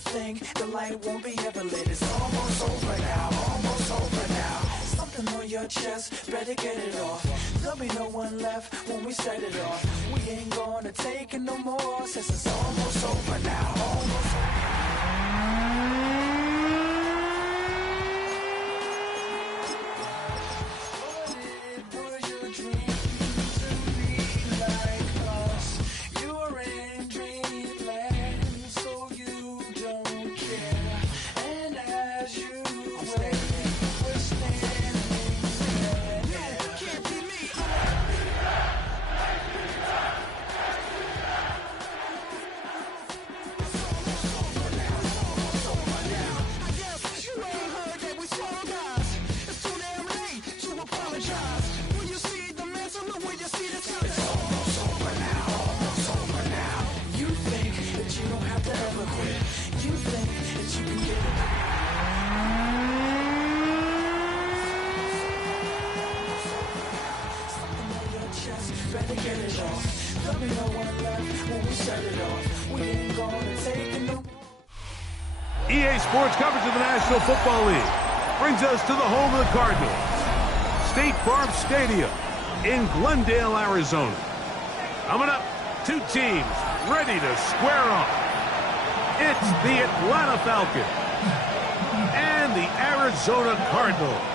think the light won't be ever lit. It's almost over now, almost over now. Something on your chest, better get it off. There'll be no one left when we set it off. We ain't gonna take it no more, since it's almost over now, almost over. EA Sports coverage of the National Football League brings us to the home of the Cardinals, State Farm Stadium in Glendale, Arizona. Coming up, two teams ready to square off. It's the Atlanta Falcons and the Arizona Cardinals.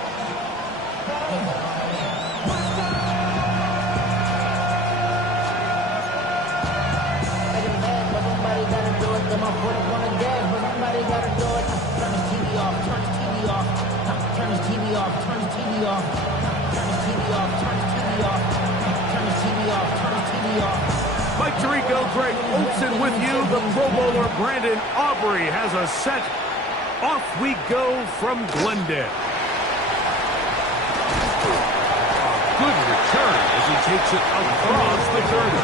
Mike Tirico, Greg Olson with you. The Pro Bowler Brandon Aubrey has a set. Off we go from Glendale. Good return as he takes it across the 30.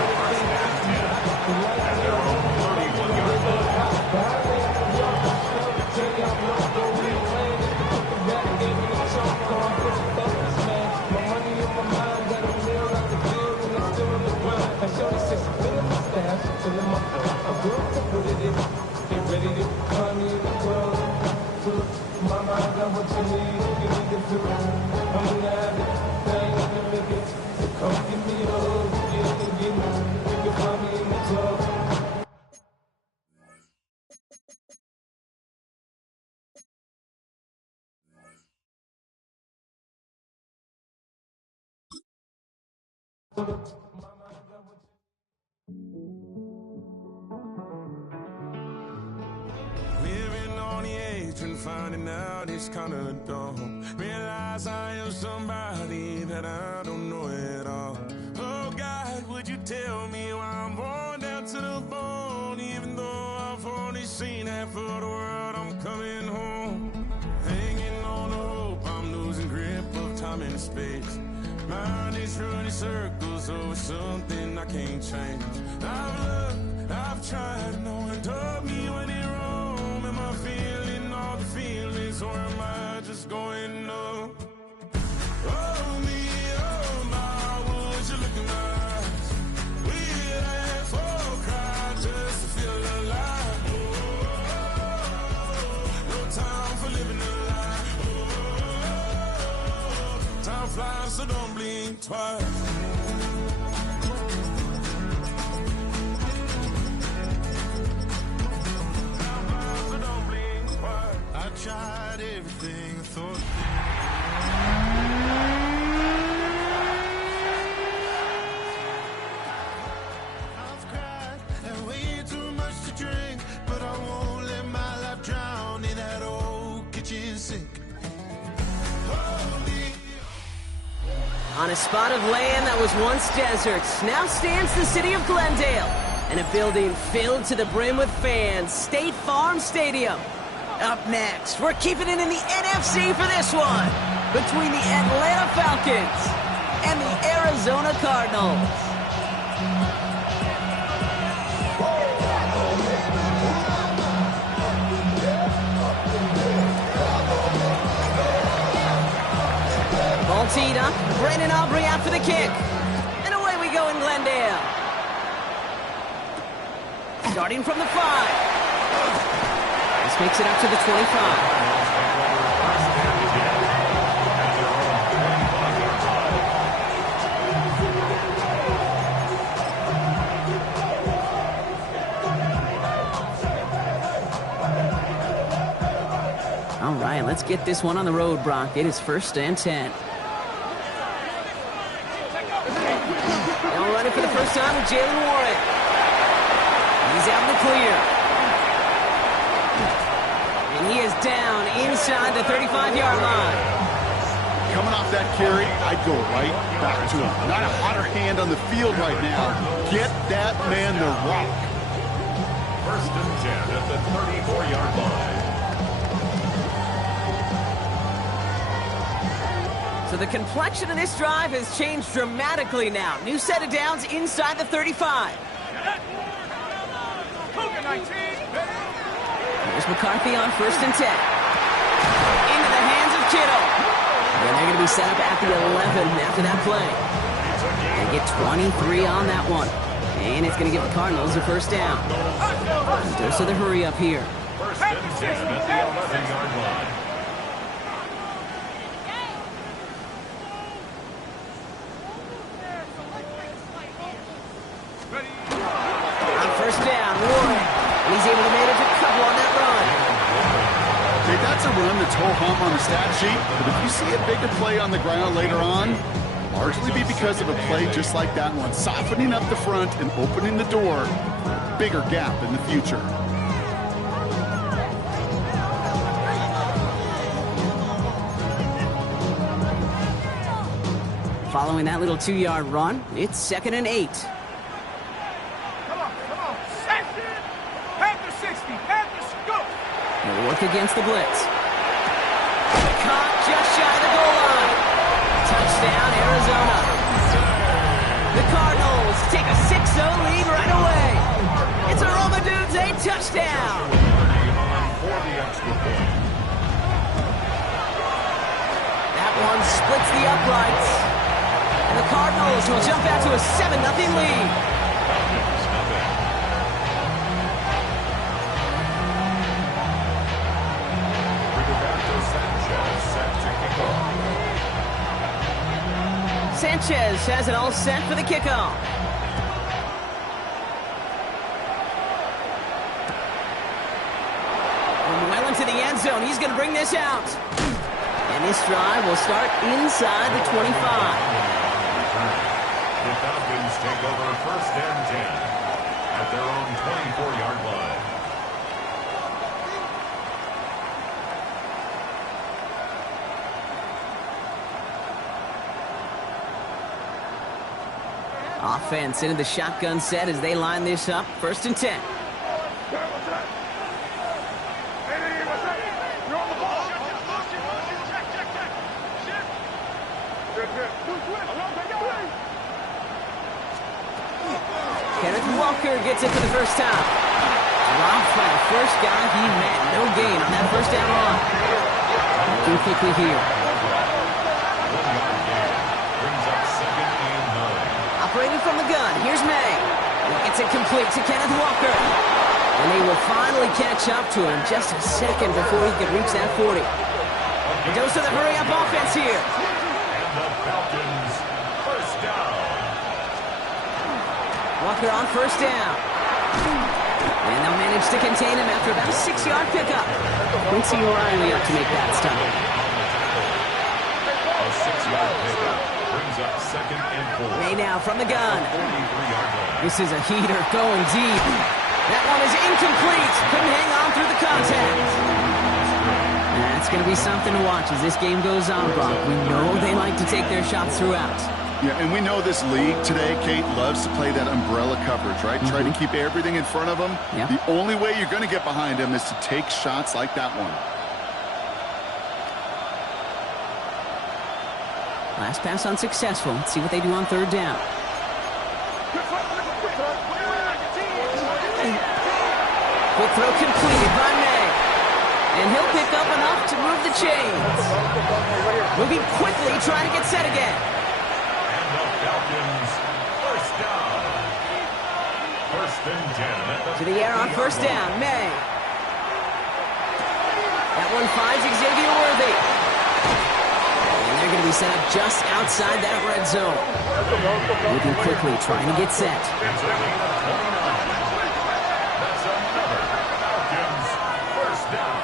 Living on the edge and finding out it's kinda dumb. Realize I am somebody that I don't know at all. Oh God, would you tell me why I'm worn down to the bone? Even though I've only seen half of the world, I'm coming home. Hanging on the hope, I'm losing grip of time and space. Mind is running circles over something I can't change. I've looked, I've tried, no one told me when it wrong. Am I feeling all the feelings, or am I just going up? Oh me, oh my, would you look in my eyes? We laugh or cry just to feel alive. Oh, no time for living a lie. Oh, time flies, so don't blink twice. I tried everything I thought. I've cried and way too much to drink, but I won't let my life drown in that old kitchen sink. On a spot of land that was once desert, now stands the city of Glendale, and a building filled to the brim with fans, State Farm Stadium. Up next, we're keeping it in the NFC for this one, between the Atlanta Falcons and the Arizona Cardinals. Ball teed up, Brandon Aubrey out for the kick. And away we go in Glendale. Starting from the 5. This makes it up to the 25. All right, let's get this one on the road, Brock. It is 1st and 10. Now running for the first time with Jaylen Warren. He's out in the clear. And he is down inside the 35-yard line. Coming off that carry, I'd go right back to him. Not a hotter hand on the field right now. Get that man the rock. 1st and 10 at the 34-yard line. So the complexion of this drive has changed dramatically now. New set of downs inside the 35. Here's McCarthy on 1st and 10. Into the hands of Kittle. And they're going to be set up at the 11 after that play. They get 23 on that one. And it's going to give the Cardinals a 1st down. Dose of the hurry up here. 1st and 10 at the 11-yard line. On 1st down, Warren. And he's able to manage a couple on that run. Okay, that's a run that's ho-hum on the stat sheet, but if you see a bigger play on the ground later on, largely be because of a play just like that one, softening up the front and opening the door for a bigger gap in the future. Following that little 2-yard run, it's 2nd and 8. They'll work against the blitz. Caught just shy of the goal line. Touchdown, Arizona. The Cardinals take a 6-0 lead right away. It's a Romadudes, a touchdown. That one splits the uprights. And the Cardinals will jump out to a 7-0 lead. Sanchez has it all set for the kickoff. And well into the end zone. He's going to bring this out. And this drive will start inside the 25. The Falcons take over 1st and 10 at their own 24-yard line. Offense into the shotgun set as they line this up. 1st and 10. Kenneth Walker gets it for the first time. Dropped by the first guy he met. No gain on that 1st down run. Looking quickly here. Operating from the gun, here's May. He gets it complete to Kenneth Walker. And they will finally catch up to him just a second before he could reach that 40. He goes to the hurry-up offense here. And the Falcons, 1st down. Walker on 1st down. And they'll manage to contain him after about a 6-yard pickup. Quincy O'Reilly up to make that stop. A 6-yard pickup. Brings up 2nd and 4. May now from the gun. 43-yard line. This is a heater going deep. That one is incomplete. Couldn't hang on through the contact. That's going to be something to watch as this game goes on, Brock. We know they like to take their shots throughout. Yeah, and we know this league today, Kate, loves to play that umbrella coverage, right? Try to keep everything in front of them. Yep. The only way you're going to get behind them is to take shots like that one. Last pass unsuccessful. Let's see what they do on 3rd down. Quick throw completed by May. And he'll pick up enough to move the chains. Moving quickly, trying to get set again. And the Falcons, 1st down. 1st and 10. To the air on 1st down, May. be set up just outside that red zone. Moving quickly, trying to get set. It's a gain of 29. That's another Falcons first down.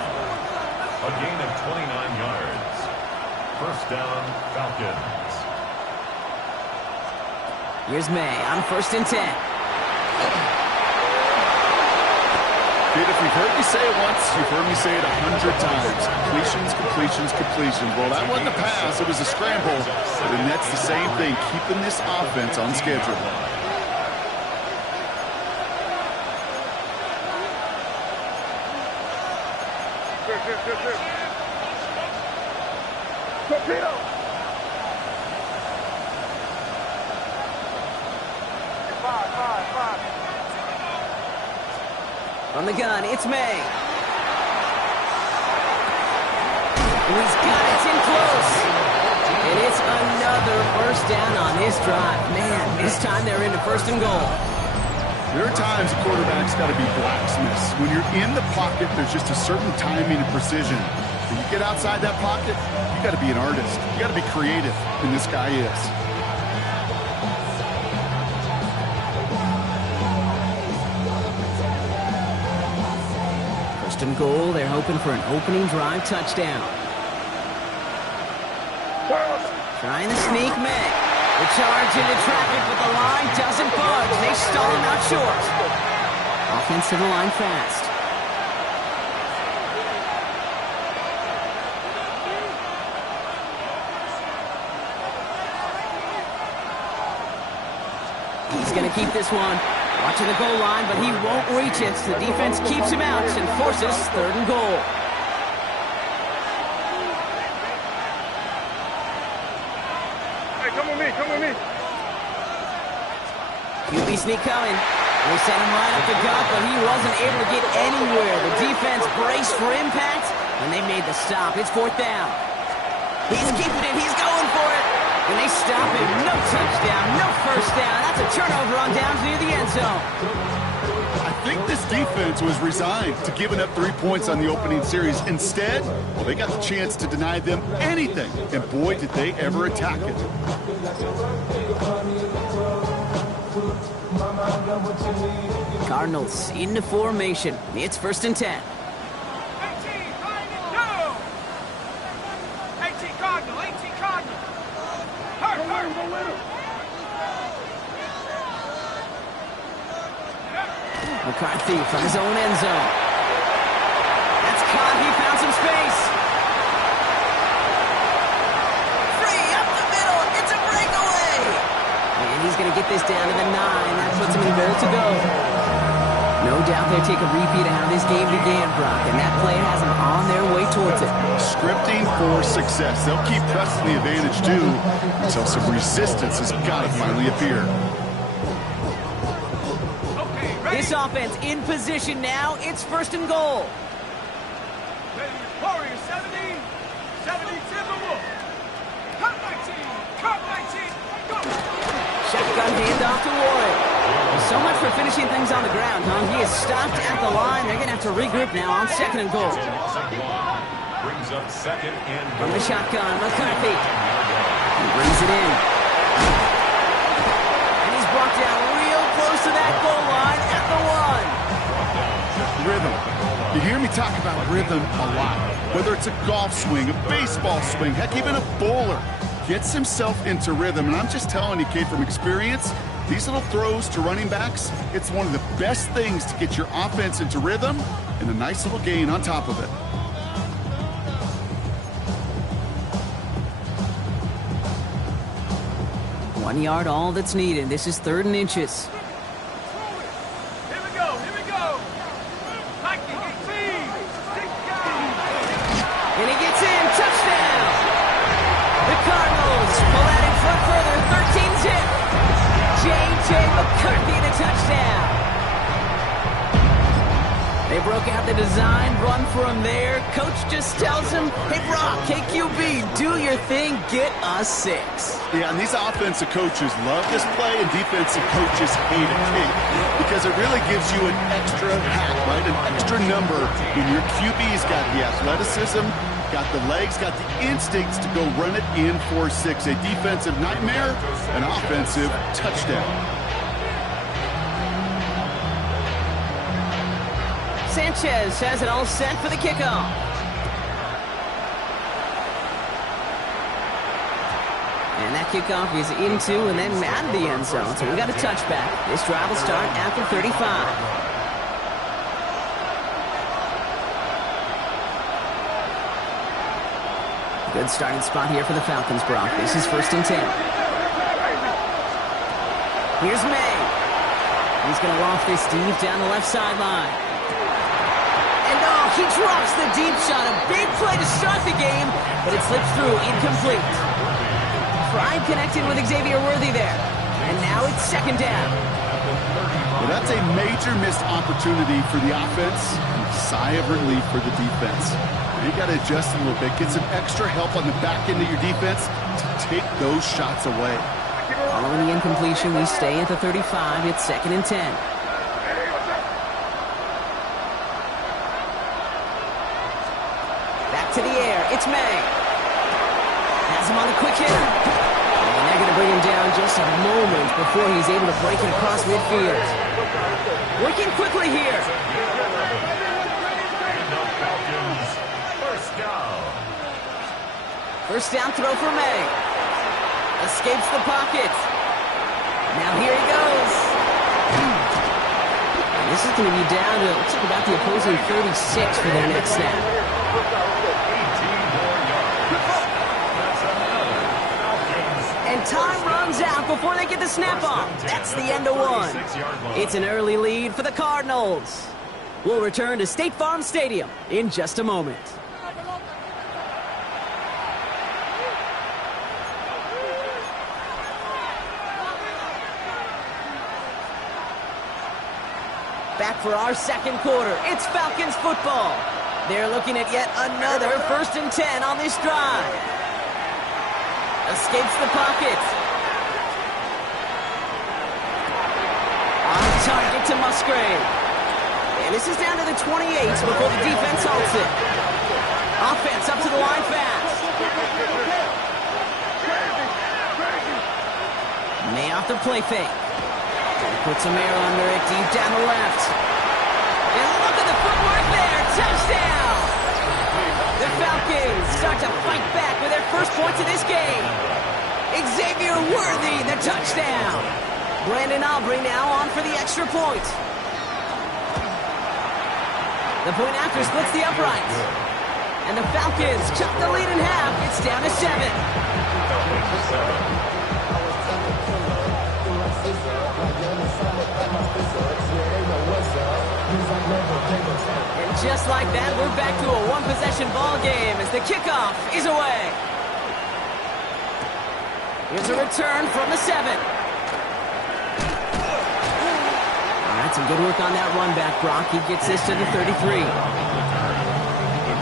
A gain of 29 yards. First down, Falcons. Here's May on 1st and 10. Kid, if you've heard me say it once, you've heard me say it 100 times. Completions, completions, completions. Well, that wasn't a pass. It was a scramble. And that's the same thing, keeping this offense on schedule. Torpedo! Five. From the gun, it's May. He's got it in close. And it's another first down on this drive. Man, this time they're into 1st and goal. There are times a quarterback's got to be blacksmiths. When you're in the pocket, there's just a certain timing and precision. When you get outside that pocket, you got to be an artist. You got to be creative, and this guy is. First and goal, they're hoping for an opening drive touchdown. Trying to sneak May. The charge into traffic, but the line doesn't budge. They stall him out short. Offense to the line fast. He's going to keep this one. Watching the goal line, but he won't reach it. The defense keeps him out and forces 3rd and goal. Hey, come with me. QB sneak coming. They sent him right up the gut, but he wasn't able to get anywhere. The defense braced for impact, and they made the stop. It's 4th down. He's keeping it. He's going for it. And they stop him. No touchdown, no first down. That's a turnover on downs near the end zone. I think this defense was resigned to giving up 3 points on the opening series. Instead, well, they got the chance to deny them anything. And boy, did they ever attack it. Cardinals into formation. It's 1st and 10. 18, go! 18 Cardinal. Hurt. McCarthy from his own end zone. That's caught. He found some space. Free up the middle. It's a breakaway. And he's going to get this down to the 9. That puts him in goal to go. No doubt they'll take a repeat of how this game began, Brock, and that play has them on their way towards it. Scripting for success. They'll keep pressing the advantage too until some resistance has got to finally appear. This offense in position now. It's 1st and goal. Warriors 70 Timberwolves. Cut 19. Go. Shotgun handoff to Warren. So much for finishing things on the ground, huh? He is stopped at the line. They're going to have to regroup now on 2nd and goal. Brings up 2nd and goal. From the shotgun, McCarthy. He brings it in. And he's brought down real close to that goal line at the 1. Rhythm. You hear me talk about rhythm a lot. Whether it's a golf swing, a baseball swing, heck, even a bowler gets himself into rhythm. And I'm just telling you, kid, from experience, these little throws to running backs, it's one of the best things to get your offense into rhythm and a nice little gain on top of it. One yard, all that's needed. This is 3rd and inches. Here we go. Nike, 18. And he gets in. Touchdown. The Cardinals pull out in front further. 13-zip. J.J. McCarthy, the touchdown. They broke out the design, run from there. Coach just tells him, hey, Brock, KQB, do your thing, get us 6. Yeah, and these offensive coaches love this play, and defensive coaches hate it because it really gives you an extra hat, right? An extra number when your QB's got the athleticism Got the legs, got the instincts to go run it in for 6. A defensive nightmare, an offensive touchdown. Sanchez has it all set for the kickoff. And that kickoff is into and then out of the end zone. So we got a touchback. This drive will start at the 35. Good starting spot here for the Falcons, Brock. This is 1st and 10. Here's May. He's going to loft this deep down the left sideline. And oh, he drops the deep shot. A big play to start the game, but it slips through incomplete. Pride connected with Xavier Worthy there. And now it's 2nd down. Well, that's a major missed opportunity for the offense. Sigh of relief for the defense. You got to adjust a little bit, get some extra help on the back end of your defense to take those shots away. Following the incompletion, we stay at the 35. It's 2nd and 10. Back to the air. It's May. Has him on the quick hitter. And they're going to bring him down just a moment before he's able to break it across midfield. Working quickly here. First down throw for May. Escapes the pocket. Now here he goes. And this is going to be down to, looks like about the opposing 36 for their next snap. And time runs out before they get the snap off. That's the end of one. It's an early lead for the Cardinals. We'll return to State Farm Stadium in just a moment. Back for our 2nd quarter. It's Falcons football. They're looking at yet another 1st and 10 on this drive. Escapes the pocket. On target to Musgrave. And this is down to the 28 before the defense halts it. Offense up to the line fast. May off the play fake. Puts some air under it, deep down the left. And look at the footwork there. Touchdown! The Falcons start to fight back with their first points of this game. Xavier Worthy, the touchdown. Brandon Aubrey now on for the extra point. The point after splits the uprights. And the Falcons chop the lead in half. It's down to 7. And just like that, we're back to a one-possession ball game as the kickoff is away. Here's a return from the 7. All right, some good work on that run back, Brock. He gets this to the 33. The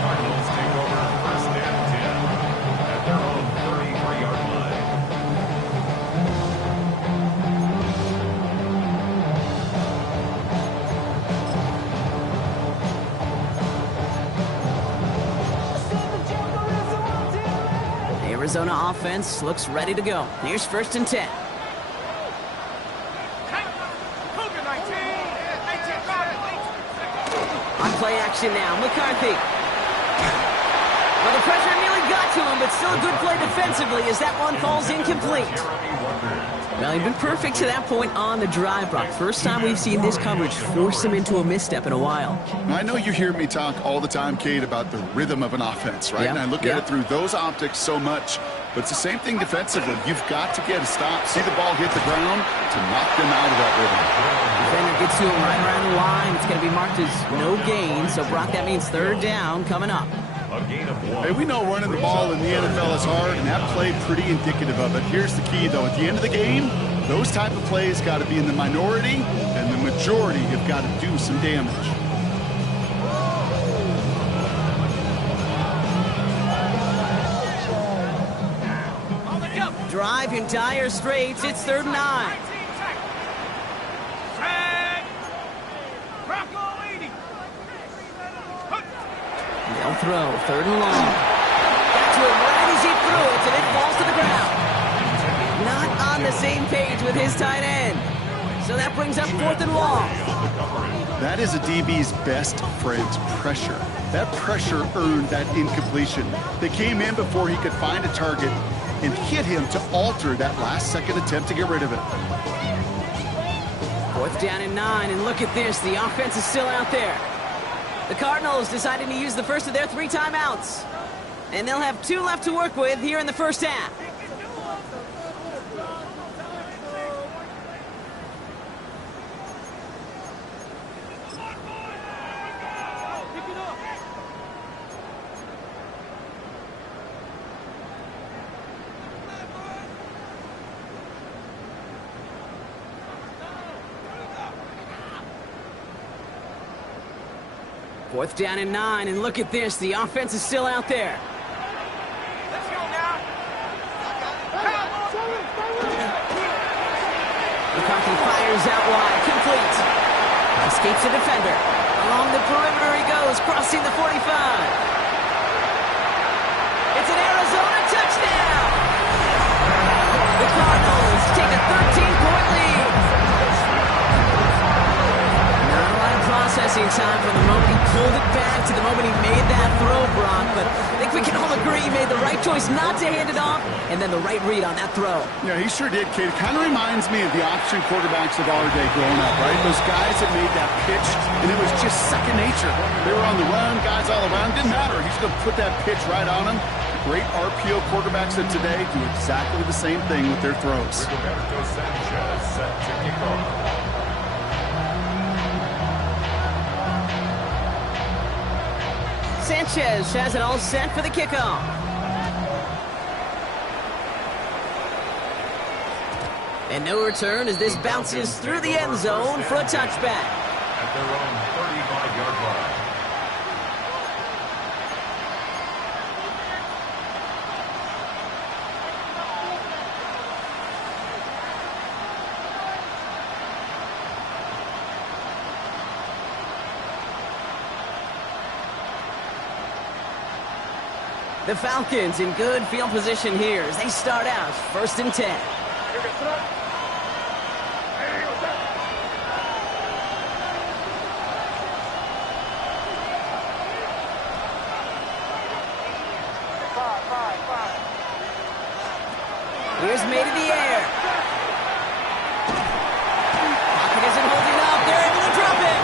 Cardinals take over 1st and 10 at their own 33-yard line. Arizona offense looks ready to go. Here's 1st and 10. On play action now, McCarthy. Well, the pressure nearly got to him, but still a good play defensively as that one falls incomplete. Well, he'd been perfect to that point on the drive, Brock. First time we've seen this coverage force him into a misstep in a while. I know you hear me talk all the time, Kate, about the rhythm of an offense, right? And I look at it through those optics so much. But it's the same thing defensively. You've got to get a stop, see the ball hit the ground to knock them out of that rhythm. Defender gets to him right around the line. It's going to be marked as no gain. So, Brock, that means 3rd down coming up. Hey, we know running the ball in the NFL is hard, and that play pretty indicative of it. Here's the key, though. At the end of the game, those type of plays got to be in the minority, and the majority have got to do some damage. Drive in dire straits. It's 3rd and 9. They'll throw 3rd and long. him right as he threw it, and it falls to the ground. Not on the same page with his tight end. So that brings up 4th and long. That is a DB's best friend's pressure. That pressure earned that incompletion. They came in before he could find a target and hit him to alter that last-second attempt to get rid of it. 4th down and 9, and look at this. The offense is still out there. The Cardinals decided to use the first of their 3 timeouts. And they'll have 2 left to work with here in the first half. Fourth down and 9, and look at this. The offense is still out there. Let's go now. McCarthy fires out wide, complete. Escapes the defender. Along the perimeter he goes, crossing the 45. It's an Arizona touchdown. The Cardinals take a 13-point lead. Not a lot of processing time from the moment he pulled it back to the moment he made that throw, Brock, but I think we can all agree he made the right choice not to hand it off, and then the right read on that throw. Yeah, he sure did, Kate. Kind of reminds me of the option quarterbacks of our day growing up, right? Those guys that made that pitch, and it was just second nature. They were on the run, guys all around. Didn't matter. He's going to put that pitch right on them. Great RPO quarterbacks of today do exactly the same thing with their throws. Rigoberto Sanchez set to kick off. Sanchez has it all set for the kickoff. And no return as this bounces through the end zone for a touchback. At their own 35-yard line. The Falcons in good field position here as they start out 1st and 10. Here's made in the air. Pocket isn't holding up. They're able to drop it.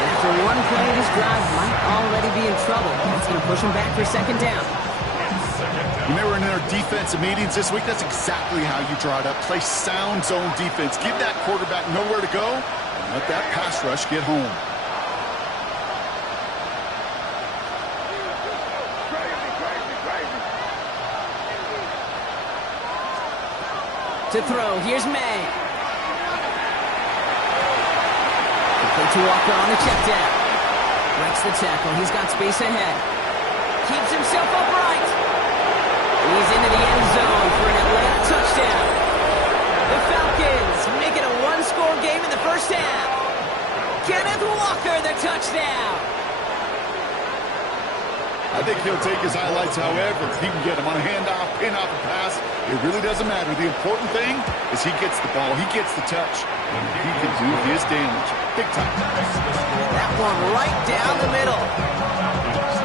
And after one play, this drive might already be in trouble. It's going to push them back for 2nd down. When they were in their defensive meetings this week, that's exactly how you draw it up. Play sound zone defense. Give that quarterback nowhere to go, and let that pass rush get home. To throw, here's May. Complete to Walker on the check down. Breaks the tackle, he's got space ahead. Keeps himself upright. He's into the end zone for an Atlanta touchdown. The Falcons make it a 1-score game in the first half. Kenneth Walker, the touchdown. I think he'll take his highlights however he can get them on a handoff, pin-off, a pass. It really doesn't matter. The important thing is he gets the ball, he gets the touch, and he can do his damage. Big time. That one right down the middle.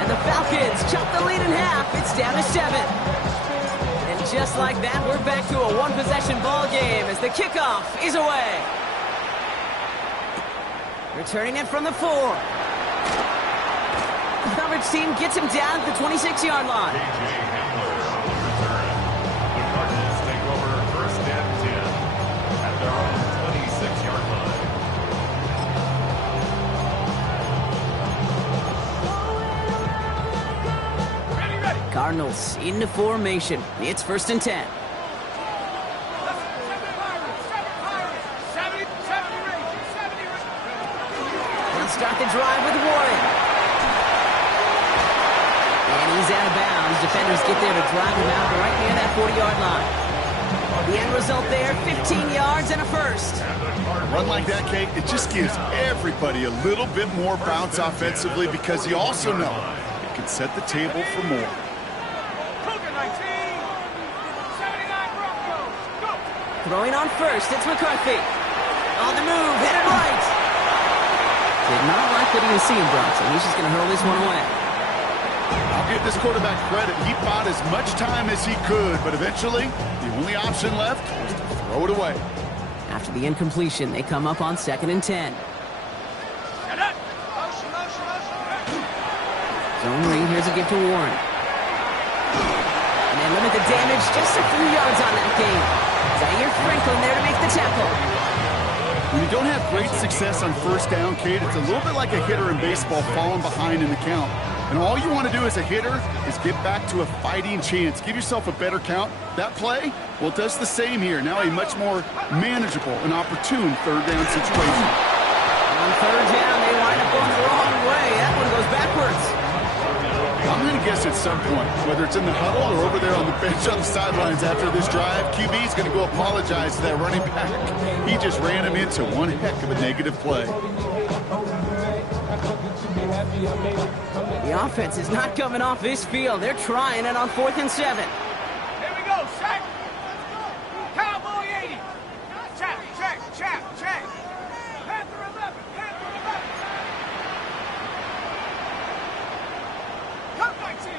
And the Falcons chop the lead in half. It's down to 7. And just like that, we're back to a 1-possession ball game as the kickoff is away. Returning it from the 4. The coverage team gets him down at the 26-yard line. KJ Hamler on the return. The Cardinals take over 1st and 10 at their own 26-yard line. Ready. Cardinals into formation. It's 1st and 10. 70 They'll start the drive with Warren. And he's out of bounds. Defenders get there to drive him out right near that 40-yard line. The end result there, 15 yards and a first. A run like that, Kate, it just gives everybody a little bit more bounce offensively because you also know it can set the table for more. Throwing on first, it's McCarthy. On the move, headed right. Did not like what he was seeing, Bronson. He's just going to hurl this one away. I'll give this quarterback credit. He bought as much time as he could, but eventually, the only option left was to throw it away. After the incompletion, they come up on 2nd and 10. Zone read, here's a give to Warren. And they limit the damage just a few yards on that game. Zaire Franklin there to make the tackle. When you don't have great success on first down, Kate, it's a little bit like a hitter in baseball falling behind in the count. And all you want to do as a hitter is get back to a fighting chance. Give yourself a better count. That play, well, it does the same here. Now a much more manageable and opportune third down situation. On 3rd down, they wind up going the wrong way. That one goes backwards. I'm going to guess at some point, whether it's in the huddle or over there on the bench on the sidelines after this drive, QB's going to go apologize to that running back. He just ran him into one heck of a negative play. The offense is not coming off this field. They're trying it on 4th and 7. Here we go, check. Cowboy 80. Check. Panther 11. Cup 19.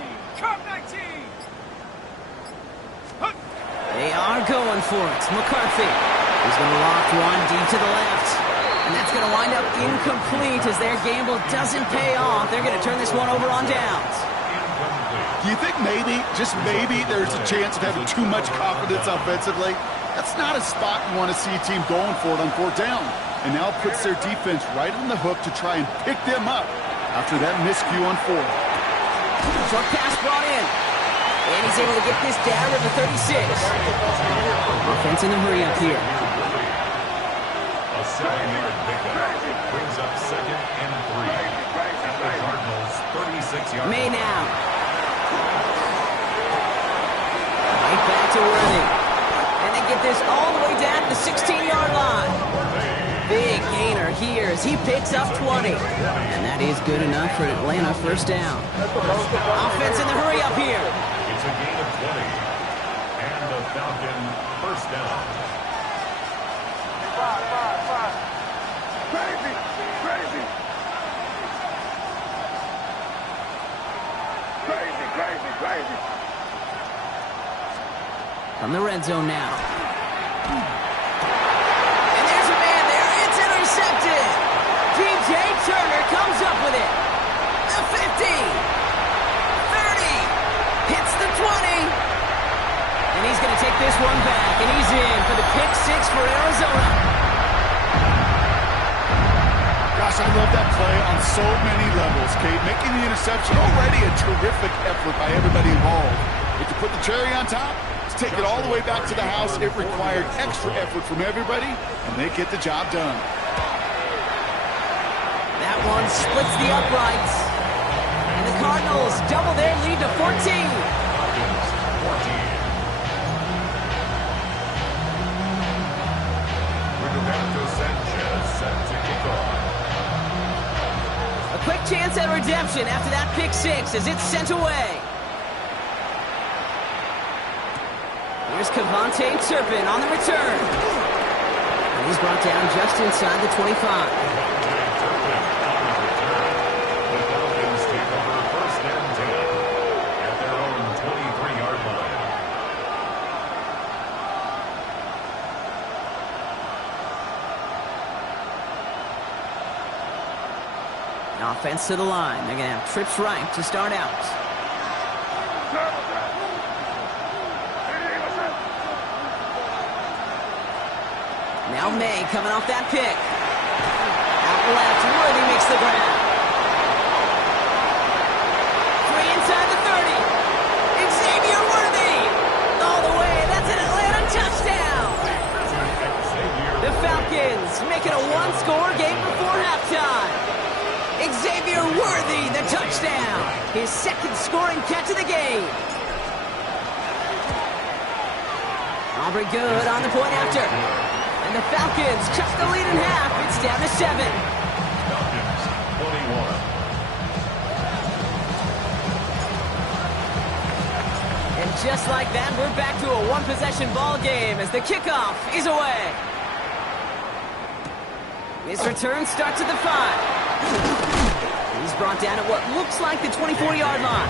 They are going for it. McCarthy. He's going to loft one deep to the left. And that's going to wind up incomplete as their gamble doesn't pay off. They're going to turn this one over on downs. Do you think maybe, just maybe, there's a chance of having too much confidence offensively? That's not a spot you want to see a team going for it on 4th down. And now it puts their defense right on the hook to try and pick them up after that miscue on 4th. Short pass brought in. And he's able to get this down to the 36. Offense in the hurry up here. A 7-yard pickup brings up 2nd and 3. At the Cardinals' 36-yard May now. Right back to Worthy. And they get this all the way down to the 16-yard line. Big gainer here as he picks up 20. And that is good enough for Atlanta 1st down. Offense in the hurry up here. It's a gain of 20. And the Falcon 1st down. Crazy. From the red zone now. And there's a man there. It's intercepted. P.J. Turner comes up with it. The 50. 30. Hits the 20. And he's going to take this one back. And he's in for the pick 6 for Arizona. Gosh, I love that play on so many levels, Kate. Making the interception already a terrific effort by everybody involved. But to put the cherry on top, to take it all the way back to the house, it required extra effort from everybody, and they get the job done. That one splits the uprights. And the Cardinals double their lead to 14. Roberto Sanchez set to kick off. A quick chance at redemption after that pick 6 as it's sent away. Here's Kevontae Turpin on the return. And he's brought down just inside the 25. The Falcons take over 1st and 10 at their own 23-yard line. Offense to the line. They're going to have trips right to start out. Now May coming off that pick. Out left, Worthy makes the grab. 3 inside the 30. Xavier Worthy. All the way, that's an Atlanta touchdown. The Falcons make it a one-score game before halftime. Xavier Worthy, the touchdown. His 2nd scoring catch of the game. Aubrey Good on the point after. And the Falcons cut the lead in half. It's down to 7. Falcons 21. And just like that, we're back to a one-possession ball game as the kickoff is away. His return starts at the 5. He's brought down at what looks like the 24-yard line.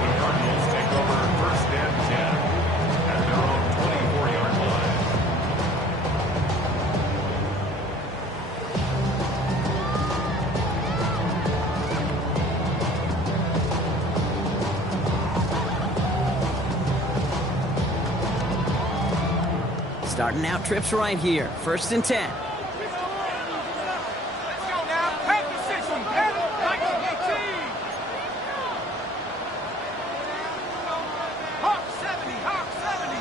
The Cardinals take over first and 10 at their own 24-yard line. Starting out trips right here. First and 10. Let's go now. Have position. Have it like the 18. Hawk 70. Hawk 70.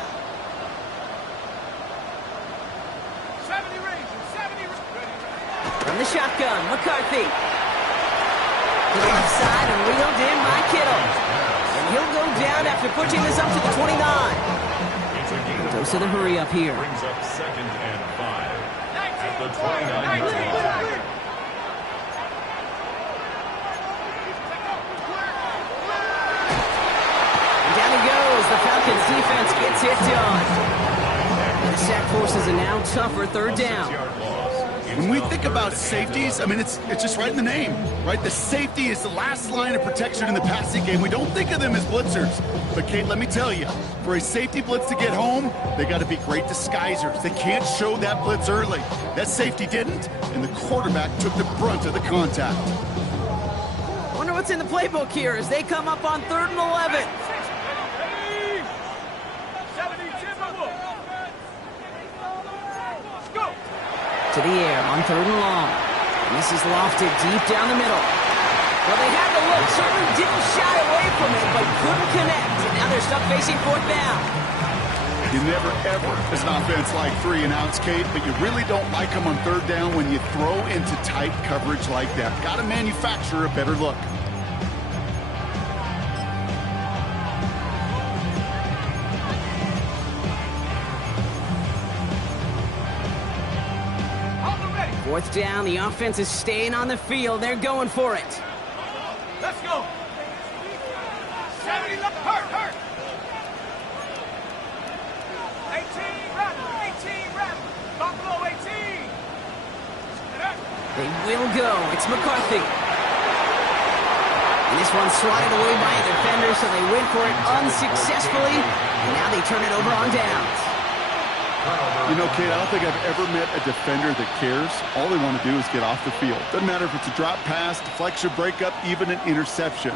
70 Rangers. 70 Rangers. From the shotgun, McCarthy. To the left side and reeled in by Kittle. And he'll go down after pushing this up to the 29. Goes to the hurry up here. Brings up second and 5 at the 29-yard line. And down he goes. The Falcons defense gets it done. And the sack forces a now tougher third down. When we think about safeties, I mean, it's just right in the name, right? The safety is the last line of protection in the passing game. We don't think of them as blitzers. But, Kate, let me tell you, for a safety blitz to get home, they got to be great disguisers. They can't show that blitz early. That safety didn't, and the quarterback took the brunt of the contact. Wonder what's in the playbook here as they come up on 3rd and 11. 70 Timberwolves. Let's go. To the air on 3rd and long. And this is lofted deep down the middle. Well, they had the look, certainly didn't shy away from it, but couldn't connect. And now they're stuck facing 4th down. You never, ever, as an offense, like 3 and outs, Kate, but you really don't like them on 3rd down when you throw into tight coverage like that. Got to manufacture a better look. On the ready. 4th down, the offense is staying on the field. They're going for it. Let's go. 70 left. Hurt. 18 rattle. 18 rattle. Buffalo 18. They will go. It's McCarthy. And this one's swatted away by a defender, so they went for it unsuccessfully. And now they turn it over on downs. You know, Kate, I don't think I've ever met a defender that cares. All they want to do is get off the field. Doesn't matter if it's a drop pass, deflection, breakup, even an interception.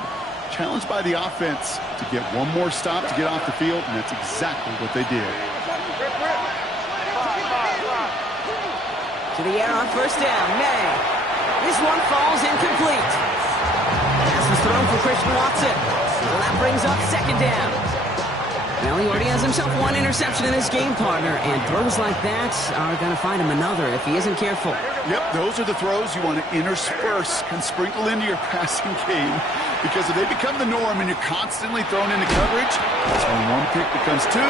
Challenged by the offense to get one more stop to get off the field, and that's exactly what they did. To the air on 1st down, May. This one falls incomplete. Pass was thrown for Christian Watson. Well, that brings up 2nd down. Well, he already has himself one interception in his game, partner, and throws like that are going to find him another if he isn't careful. Yep, those are the throws you want to intersperse and sprinkle into your passing game, because if they become the norm and you're constantly thrown into coverage, that's when one pick becomes 2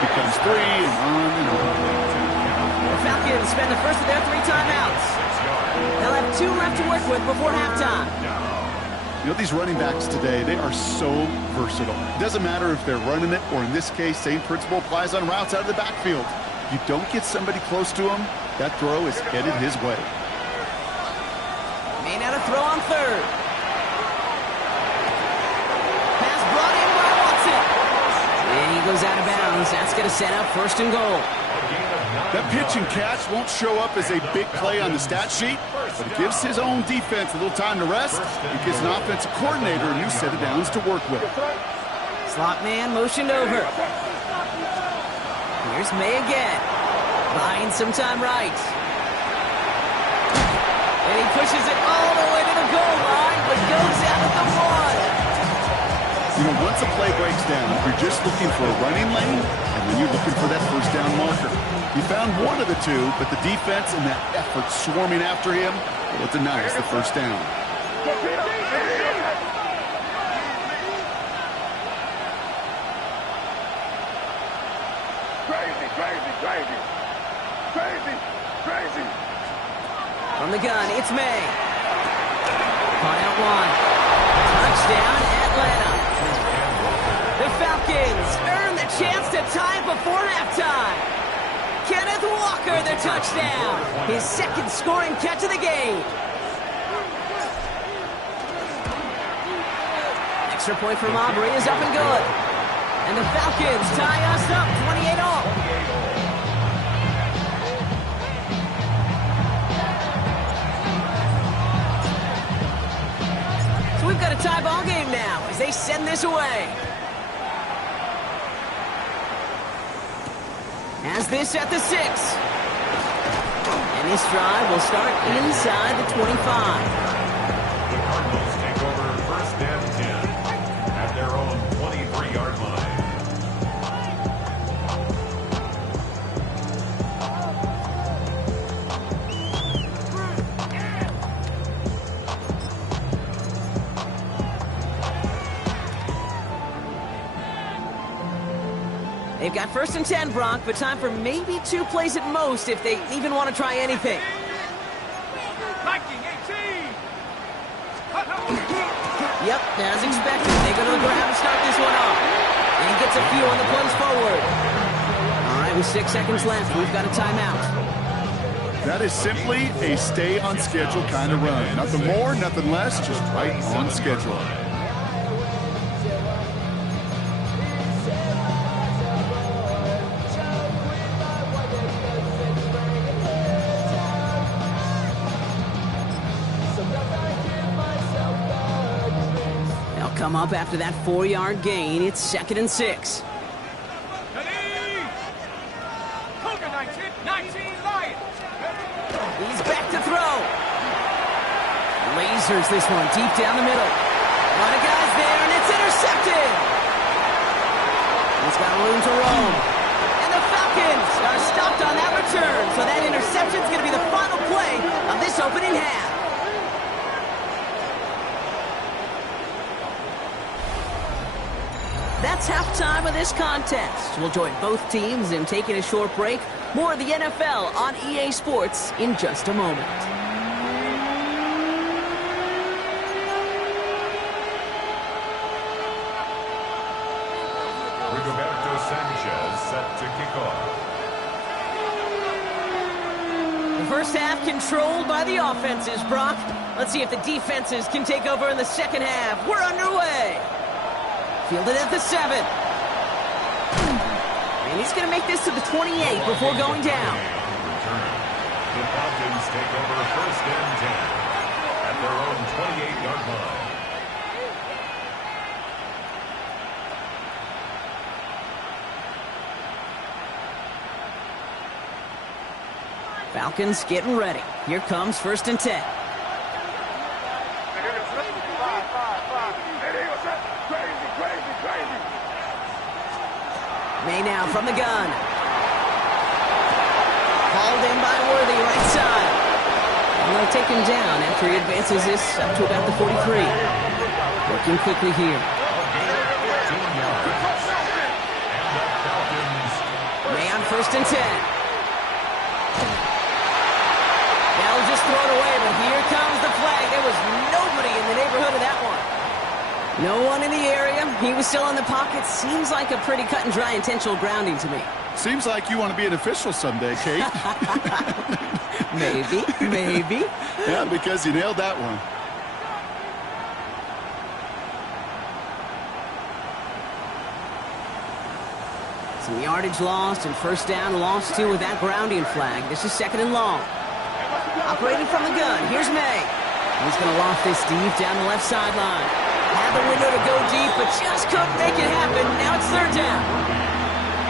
becomes 3, and on and on. The Falcons spend the first of their 3 timeouts. They'll have 2 left to work with before halftime. You know, these running backs today, they are so versatile. It doesn't matter if they're running it, or in this case, same principle applies on routes out of the backfield. You don't get somebody close to him, that throw is headed his way. May not have throw on 3rd. Pass brought in by Watson. And he goes out of bounds. That's going to set up 1st and goal. That pitch and catch won't show up as a big play on the stat sheet, but it gives his own defense a little time to rest. It gives an offensive coordinator a new set of downs to work with. Slot man motioned over. Here's May again. Buying some time right. And he pushes it all the way to the goal line, but goes out at the 1. You know, once a play breaks down, you're just looking for a running lane, and then you're looking for that 1st down marker. He found one of the 2, but the defense and that effort swarming after him, well, it denies the 1st down. Crazy. From the gun, it's May. Caught out 1. Touchdown, Atlanta. Falcons earn the chance to tie it before halftime. Kenneth Walker, the touchdown. His second scoring catch of the game. Extra point from Aubrey is up and good. And the Falcons tie us up 28-all. So we've got a tie ball game now as they send this away. Has this at the 6. And this drive will start inside the 25. The Cardinals take over first and 10 at their own 23-yard line. They've got first and 10, Brock, but time for maybe 2 plays at most if they even want to try anything. 19, 18. Yep, as expected. They go to the grab and start this one off. And he gets a few on the plunge forward. All right, with 6 seconds left, we've got a timeout. That is simply a stay on schedule kind of run. Nothing more, nothing less, just right on schedule. Come up after that 4-yard gain. It's 2nd and 6. Cougar 19, 19 Lions. He's back to throw. Lasers this one deep down the middle. A lot of guys there, and it's intercepted. He's got room to roam. And the Falcons are stopped on that return. So that interception's going to be the final play of this opening half. That's halftime of this contest. We'll join both teams in taking a short break. More of the NFL on EA Sports in just a moment. Rigoberto Sanchez set to kick off. The first half controlled by the offenses, Brock. Let's see if the defenses can take over in the second half. We're underway. Fielded at the 7. And he's going to make this to the 28 before going down. The Falcons take over first and 10 at their own 28-yard line. Falcons getting ready. Here comes first and 10. May now from the gun. Hauled in by Worthy, right side. And they'll take him down after he advances this up to about the 43. Working quickly here. May on first and 10. They'll just throw it away, but here comes the flag. There was nobody in the neighborhood of that one. No one in the area. He was still in the pocket. Seems like a pretty cut and dry intentional grounding to me. Seems like you want to be an official someday, Kate. Maybe. Yeah, because you nailed that one. Some yardage lost and first down lost too with that grounding flag. This is 2nd and long. Operating from the gun. Here's May. He's going to loft this deep down the left sideline. Had the window to go deep, but just couldn't make it happen. Now it's 3rd down.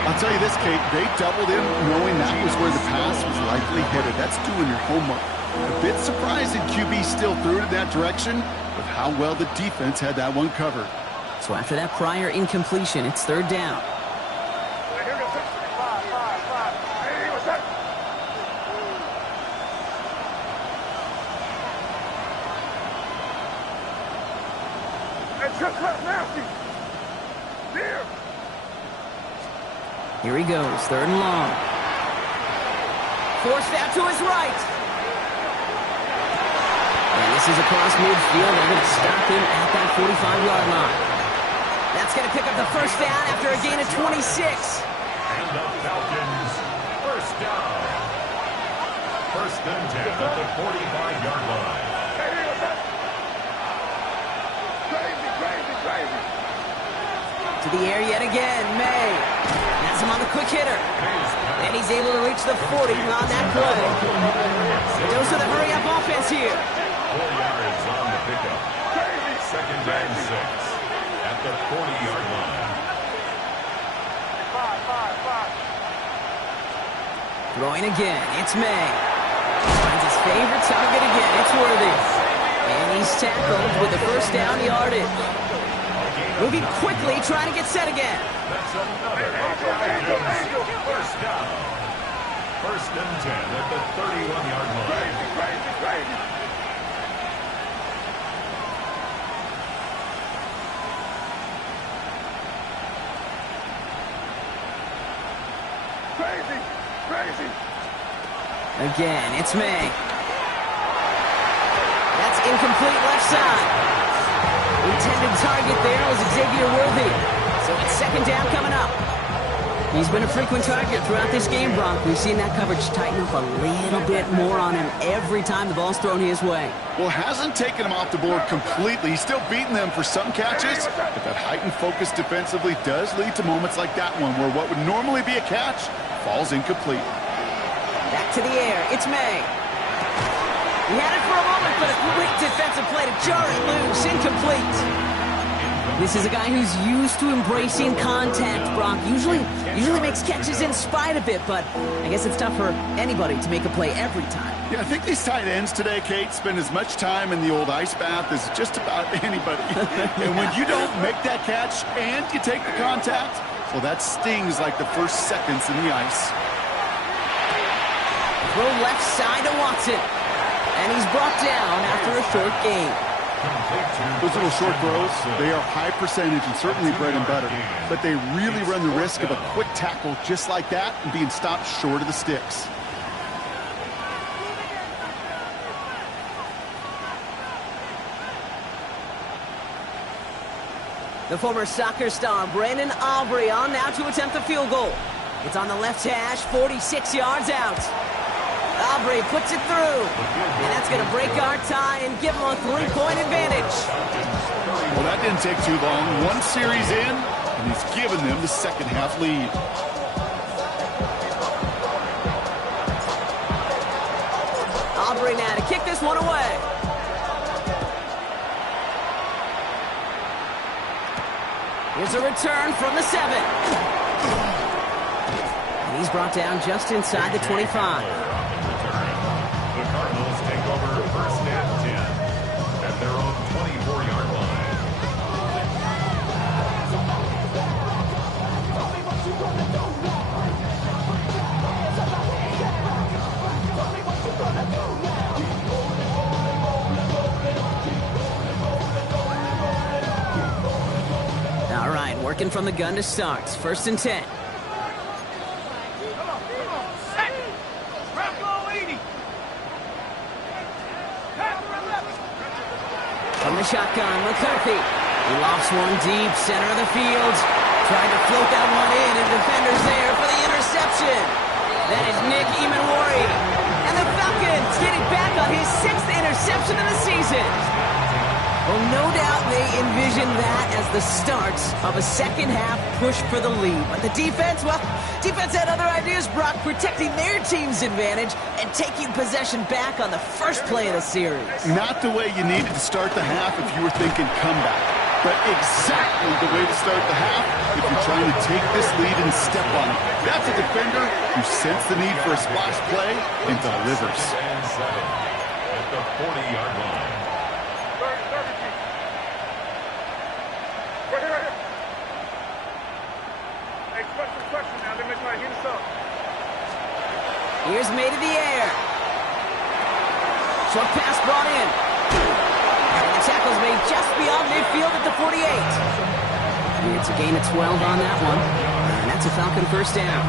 I'll tell you this, Kate, they doubled him knowing that was where the pass was likely headed. That's doing your homework. A bit surprising QB still threw it in that direction, but how well the defense had that one covered. So after that prior incompletion, it's 3rd down. Here he goes, 3rd and long. Forced out to his right. And this is across midfield. They're going to stop him at that 45-yard line. That's going to pick up the first down after a gain of 26. And the Falcons, first down. First and 10 at the 45-yard line. To the air yet again, May. Has him on the quick hitter. And he's able to reach the 40 on that play. Goes to the hurry-up offense here. 4 yards on the pickup. Second and 6 at the 40-yard line. Throwing again, it's May. Finds his favorite target again, it's Worthy. And he's tackled with the first down yardage. Moving quickly, trying to get set again. That's another first down. First and 10 at the 31-yard line. Again, it's May. That's incomplete left side. Intended target there was Xavier Worthy. So it's second down coming up. He's been a frequent target throughout this game, Bronk. We've seen that coverage tighten up a little bit more on him every time the ball's thrown his way. Well, hasn't taken him off the board completely. He's still beating them for some catches, but that heightened focus defensively does lead to moments like that one where what would normally be a catch falls incomplete. Back to the air. It's May. He had it for a moment, but a quick defensive play to jar it loose. Incomplete. This is a guy who's used to embracing contact, Brock. Usually makes catches in spite of it, but I guess it's tough for anybody to make a play every time. Yeah, I think these tight ends today, Kate, spend as much time in the old ice bath as just about anybody. And when you don't make that catch and you take the contact, well, that stings like the first seconds in the ice. Throw left side to Watson. And he's brought down after a short gain. Those little short throws, they are high percentage and certainly bread and butter. But they really run the risk of a quick tackle just like that and being stopped short of the sticks. The former soccer star, Brandon Aubrey, on now to attempt the field goal. It's on the left hash, 46 yards out. Aubrey puts it through. And that's going to break our tie and give him a 3-point advantage. Well, that didn't take too long. One series in, and he's given them the second half lead. Aubrey now to kick this one away. Here's a return from the 7. And he's brought down just inside the 25. The Cardinals take over first and 10 at their own 24-yard line. All right, working from the gun to start. First and 10. From the shotgun, McCarthy. He lofts one deep, center of the field. Tried to float that one in, and defenders there for the interception. That is Nick Emanwari. And the Falcons getting back on his 6th interception of the season. Well, no doubt they envisioned that as the start of a second-half push for the lead. But the defense, well, defense had other ideas, Brock, protecting their team's advantage and taking possession back on the first play of the series. Not the way you needed to start the half if you were thinking comeback, but exactly the way to start the half if you're trying to take this lead and step on it. That's a defender who sensed the need for a splash play and delivers. And 7 at the 40-yard line. Here's May to the air. Short pass brought in. And the tackle's made just beyond midfield at the 48. It's a gain of 12 on that one. And that's a Falcon first down.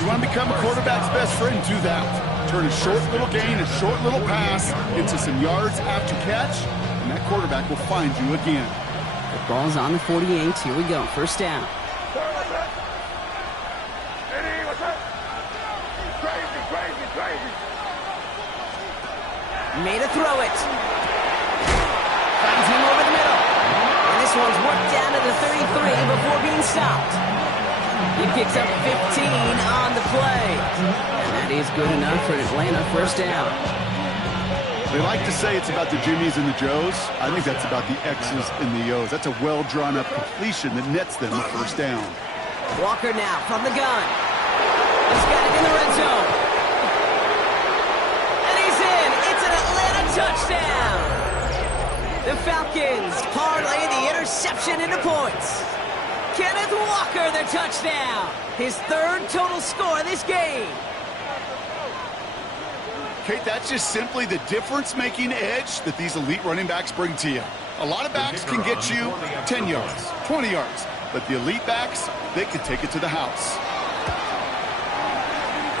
You want to become a quarterback's best friend, do that. Turn a short little gain, a short little pass into some yards after catch, and that quarterback will find you again. The ball's on the 48. Here we go. First down. Made a throw it. Finds him over the middle. And this one's worked down to the 33 before being stopped. He picks up 15 on the play. And that is good enough for Atlanta. First down. They like to say it's about the Jimmies and the Joes. I think that's about the X's and the O's. That's a well-drawn-up completion that nets them the first down. Walker now from the gun. He's got it in the red zone. And he's in. It's an Atlanta touchdown. The Falcons parlay the interception into points. Kenneth Walker, the touchdown. His third total score this game. Kate, that's just simply the difference-making edge that these elite running backs bring to you. A lot of backs can get you 10 yards, 20 yards, but the elite backs, they can take it to the house.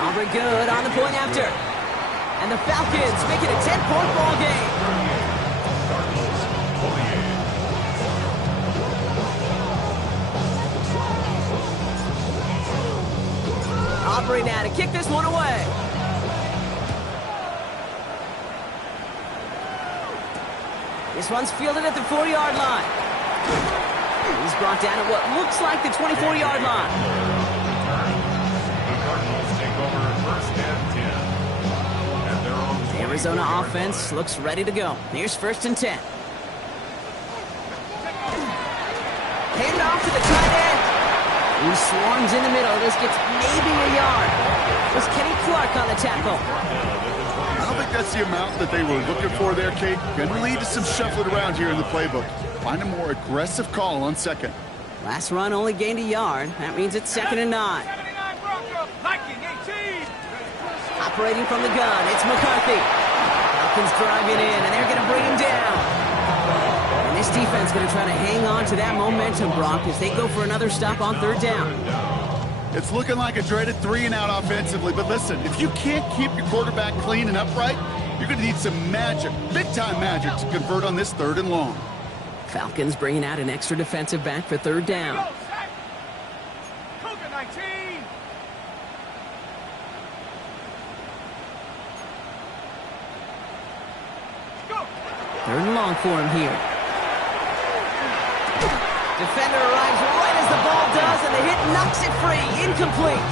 Aubrey good on the point after. And the Falcons make it a 10-point ball game. Aubrey now to kick this one away. This one's fielded at the 40-yard line. He's brought down at what looks like the 24-yard line. The Cardinals take over first and 10. And they're on The Arizona offense looks ready to go. Here's first and 10. Hand off to the tight end. He swarms in the middle. This gets maybe a yard. It was Kenny Clark on the tackle. I don't think that's the amount that they were looking for there, Kate. Going to lead to some shuffling around here in the playbook. Find a more aggressive call on second. Last run only gained a yard. That means it's second and 9. 79 Bronco, Viking 18. Operating from the gun, it's McCarthy. Falcons driving in, and they're going to bring him down. And this defense is going to try to hang on to that momentum, Brock, as they go for another stop on third down. It's looking like a dreaded 3-and-out offensively, but listen, if you can't keep your quarterback clean and upright, you're going to need some magic, big-time magic, to convert on this third and long. Falcons bringing out an extra defensive back for third down. Cougar 19. Go. Third and long for him here. Defender arrives right as the ball does, and the hit knocks it free. Incomplete.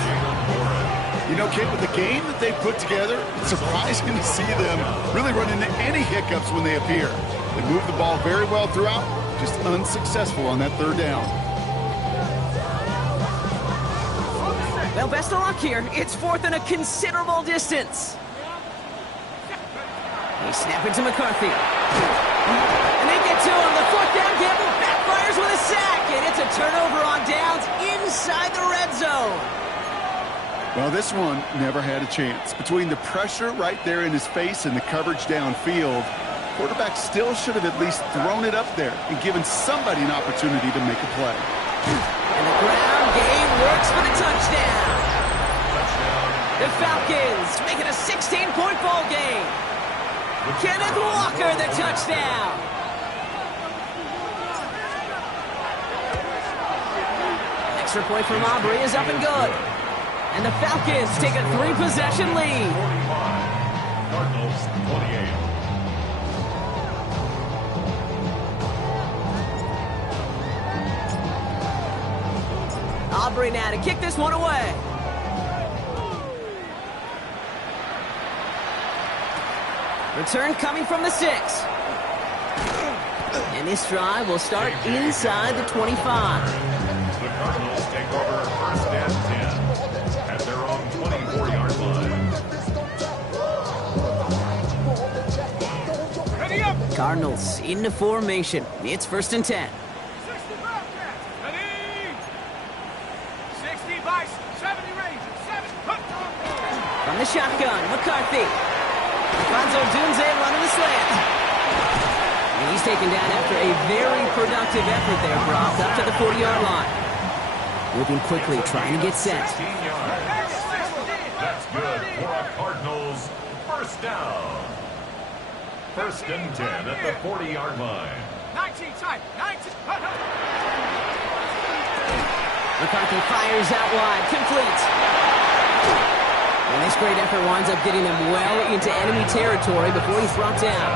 You know, Kate, with the game that they put together, it's surprising to see them really run into any hiccups when they appear. They move the ball very well throughout, just unsuccessful on that third down. Well, best of luck here. It's fourth and a considerable distance. They snap it to McCarthy. And they get to him. The fourth down gamble backfires with a sack. And it's a turnover on downs inside the red zone. Well, this one never had a chance. Between the pressure right there in his face and the coverage downfield, quarterback still should have at least thrown it up there and given somebody an opportunity to make a play. And the ground game works for the touchdown. The Falcons make it a 16-point ball game. Kenneth Walker, the touchdown. Extra point from Aubrey is up and good. And the Falcons take a 3-possession lead. 45. Cardinals 28. Aubrey now to kick this one away. Return coming from the 6. And this drive will start inside the 25. The Cardinals take over first and 10 at their own 24-yard line. Ready up. Cardinals into formation. It's first and 10. 60 Bobcats. Ready. 60 Bison. 70 Rangers. 7. Put. From the shotgun, McCarthy. Alfonso Dunze running the slant. And he's taken down after a very productive effort there, Brock, up to the 40-yard line. Moving quickly, trying to get set. 16 yards. That's good for a Cardinals first down. First and 10 at the 40-yard line. 19 tight. 19. Put. McCarthy fires out wide, complete. And this great effort winds up getting them well into enemy territory before he's brought down.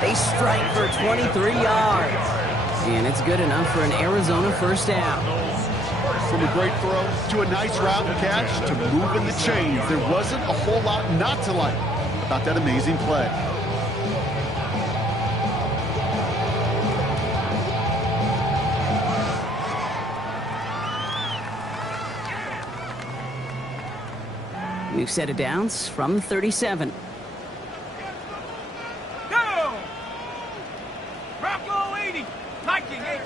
They strike for 23 yards. And it's good enough for an Arizona first down. From a great throw to a nice route and catch to moving the chains, there wasn't a whole lot not to like about that amazing play. New set of downs from the 37. Go! Bronco 80. Viking 18.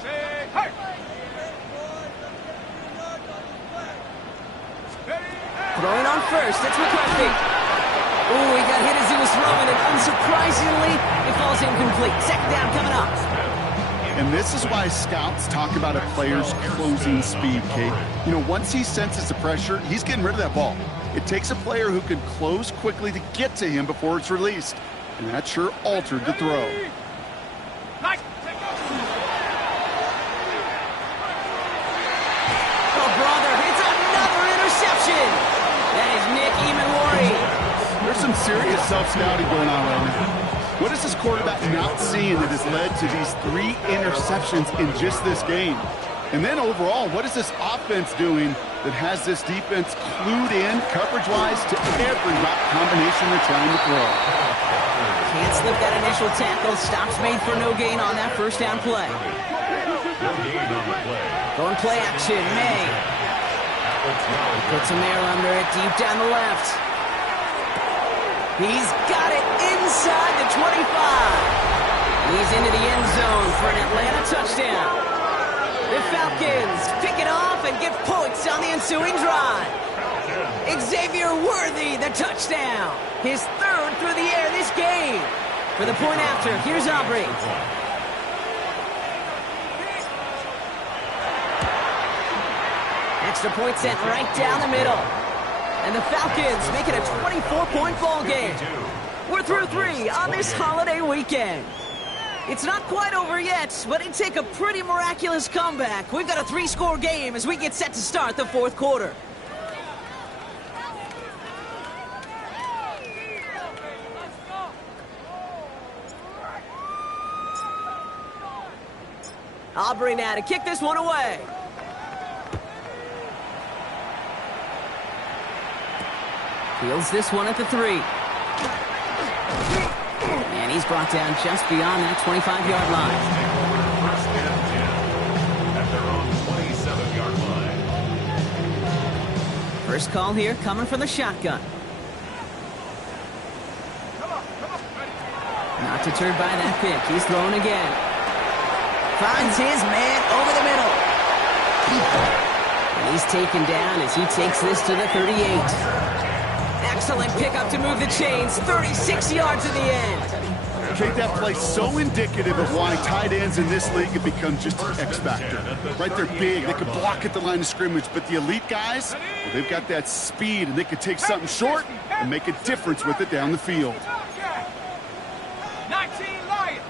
Say, hey! Throwing on first, it's McCarthy. Ooh, he got hit as he was throwing, and unsurprisingly, it falls incomplete. Second down coming up. And this is why scouts talk about a player's closing speed, Kate. You know, once he senses the pressure, he's getting rid of that ball. It takes a player who can close quickly to get to him before it's released. And that sure altered the throw. Oh, brother, it's another interception. That is Nick Emmanwori. There's some serious self-scouting going on right now. What is this quarterback not seeing that has led to these 3 interceptions in just this game? And then overall, what is this offense doing that has this defense clued in coverage-wise to every route combination they're trying to throw? Can't slip that initial tackle. Stops made for no gain on that first down play. Going play action, May. Puts him there under it, deep down the left. He's got it inside the 25. He's into the end zone for an Atlanta touchdown. The Falcons pick it off and get points on the ensuing drive. Xavier Worthy, the touchdown. His 3rd through the air this game. For the point after, here's Aubrey. Extra point sent right down the middle. And the Falcons make it a 24-point ball game. We're through 3 on this holiday weekend. It's not quite over yet, but it'd take a pretty miraculous comeback. We've got a 3-score game as we get set to start the 4th quarter. Aubrey now to kick this one away. Fields this one at the 3. And he's brought down just beyond that 25-yard line. First and 10 at their own 27-yard line. First call here coming from the shotgun. Not deterred by that pick. He's throwing again. Finds his man over the middle. And he's taken down as he takes this to the 38. Excellent pickup to move the chains. 36 yards in the end. Kate, that play so indicative of why tight ends in this league have become just an X factor. Right, they're big, they can block at the line of scrimmage, but the elite guys, well, they've got that speed and they can take something short and make a difference with it down the field. 19 Lions.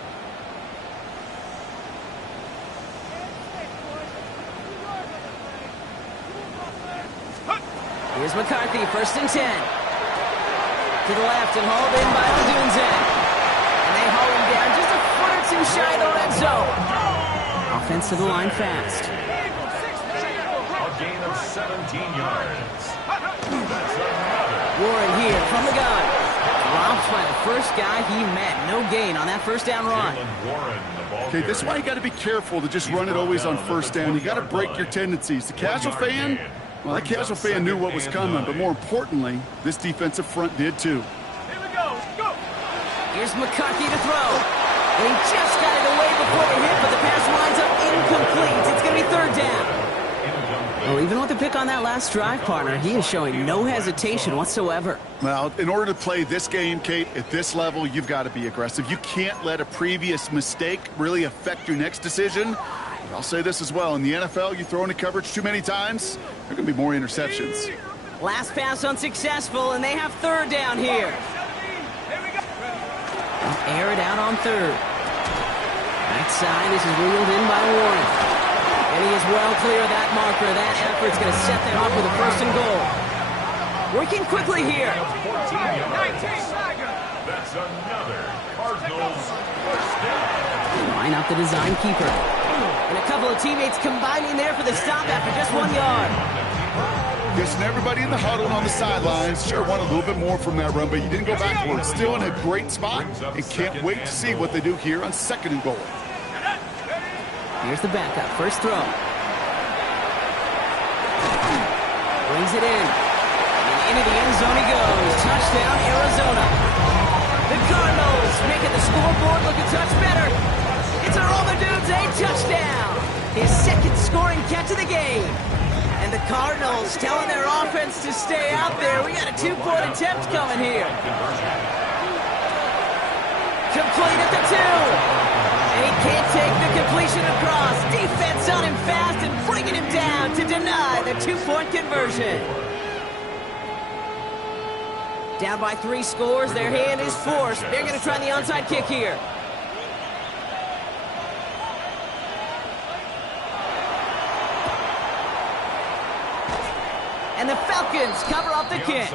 Here's McCarthy, first and 10. To the left and hauled in by Odunze. And they haul him down just a foot or 2 shy of the red zone. Offense to the line fast. A gain of 17 yards. That's another. Warren here from the gun. Dropped by the first guy he met. No gain on that first down run. Jalen Warren, the ball Okay, this is why you got to be careful to just run it always on first down. You got to break your tendencies. The casual fan, well, that casual fan knew what was coming, but more importantly, this defensive front did too. Here we go. Go. Here's McCarthy to throw. And he just got it away before the hit, but the pass winds up incomplete. It's going to be 3rd down. Well, even with the pick on that last drive, partner, he is showing no hesitation whatsoever. Well, in order to play this game, Kate, at this level, you've got to be aggressive. You can't let a previous mistake really affect your next decision. But I'll say this as well. In the NFL, you throw into coverage too many times, there are going to be more interceptions. Last pass unsuccessful, and they have 3rd down here. Here we go. Air it out on 3rd. Right side, this is wheeled in by Warren. And he is well clear of that marker. That effort's going to set them up with a 1st and goal. Working quickly here. 14 yards. That's another Cardinals first down. Line up the design keeper. And a couple of teammates combining there for the stop after just 1 yard. Guessing everybody in the huddle and on the sidelines sure want a little bit more from that run, but you didn't go backwards. Still in a great spot and can't wait to see what they do here on 2nd and goal. Here's the backup. First throw. Brings it in. And into the end zone he goes. Touchdown, Arizona. The Cardinals making the scoreboard look a touch better. It's a Roller Dudes a touchdown. His 2nd scoring catch of the game. And the Cardinals telling their offense to stay out there. We got a 2-point attempt coming here. Complete at the 2. And he can't take the completion across. Defense on him fast and bringing him down to deny the 2-point conversion. Down by 3 scores. Their hand is forced. They're going to try the onside kick here. And the Falcons cover up the kick.